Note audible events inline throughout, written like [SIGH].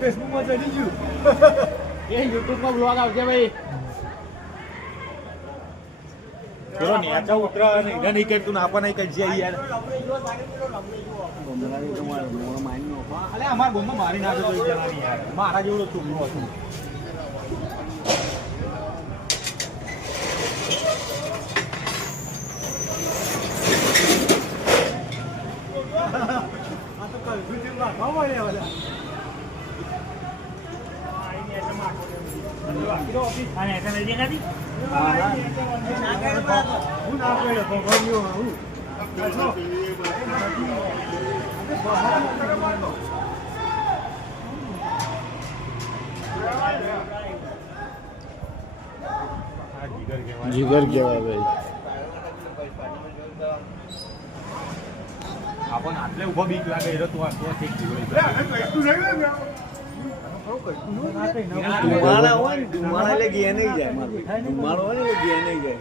ફેસબુકમાં ચડી ગયું. [LAUGHS] એ યુટ્યુબમાં બ્લોગ આવશે ભાઈ. પેલો નેચા ઉતરા અને એને નહીં કરતું ને આપણને કઈ છે યાર અમારા ગામમાં મારી નાખે તો યાર મારા જેવડો છોકરો હતો. જીગર કેવાય ભાઈ આપણને આટલે ઊભો બીક લાગે એટલે તું આ તું ઠીક જીગર ધુમાડા હોય ને ધુમાડા એટલે ગયા નહીં જાય મારે. ધુમાડો હોય ને એટલે ગયા નહીં જાય.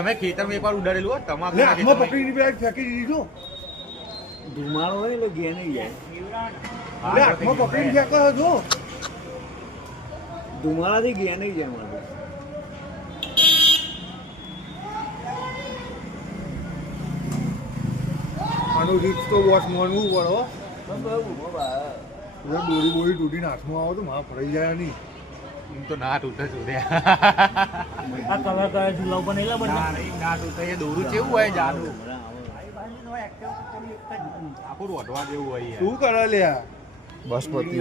અમે ખેતરમાં એકવાર ઉડાડેલું હોય તમાકુ. પકડીને ફેંકી દીધું ધુમાડો હોય એટલે ગયા નહીં જાય. પકડીને ફેંકો ધુમાડાથી ગયા નહીં જાય મારે. આનું રીત તો વોશ માનવું પડો હો. હવે દોરી બોરી તૂટીને હાથમાં આવો તો માં ફરાઈ જાય નહીં. એમ તો ના તૂટે તૂટે. આ કલર નહીં ના તૂટે. એ દોરું કેવું હોય જાડું. આખું રોટવા જેવું હોય શું કરે લે બસપતિ